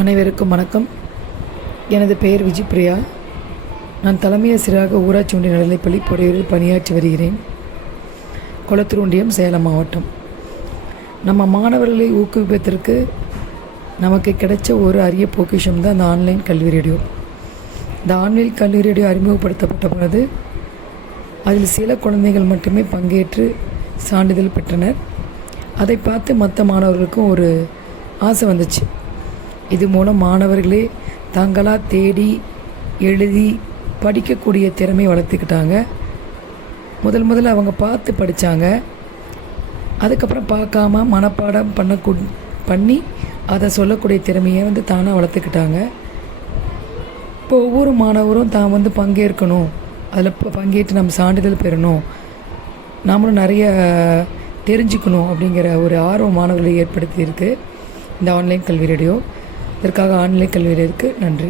அனைவருக்கும் வணக்கம். எனது பெயர் விஜிப்ரியா. நான் தலைமை ஆசிரியராக ஊராட்சி ஒன்றிய நடுநிலைப்பள்ளி பொறையூரில் பணியாற்றி வருகிறேன். கொளத்தூர் ஒன்றியம், சேலம் மாவட்டம். நம்ம மாணவர்களை ஊக்குவிப்பதற்கு நமக்கு கிடைச்ச ஒரு அரிய பொக்கிஷம் தான் இந்த ஆன்லைன் கல்வி ரேடியோ. இந்த ஆன்லைன் கல்வி ரேடியோ அறிமுகப்படுத்தப்பட்ட பொழுது அதில் சில குழந்தைகள் மட்டுமே பங்கேற்று சான்றிதழ் பெற்றனர். அதை பார்த்து மற்ற மாணவர்களுக்கும் ஒரு ஆசை வந்துச்சு. இது மூலம் மாணவர்களே தங்களாக தேடி எழுதி படிக்கக்கூடிய திறமை வளர்த்துக்கிட்டாங்க. முதல்ல அவங்க பார்த்து படித்தாங்க. அதுக்கப்புறம் பார்க்காம மனப்பாடம் பண்ணி அதை சொல்லக்கூடிய திறமையை தானாக வளர்த்துக்கிட்டாங்க. இப்போ ஒவ்வொரு மாணவரும் தான் பங்கேற்கணும், அதில் பங்கேற்று நம்ம சான்றிதழ் பெறணும், நாமளும் நிறைய தெரிஞ்சுக்கணும் அப்படிங்கிற ஒரு ஆர்வம் மாணவர்களை ஏற்படுத்தியிருக்கு இந்த ஆன்லைன் கல்வி ரேடியோ. இதற்காக ஆன்லைன் கல்வி ரேடியோவுக்கு நன்றி.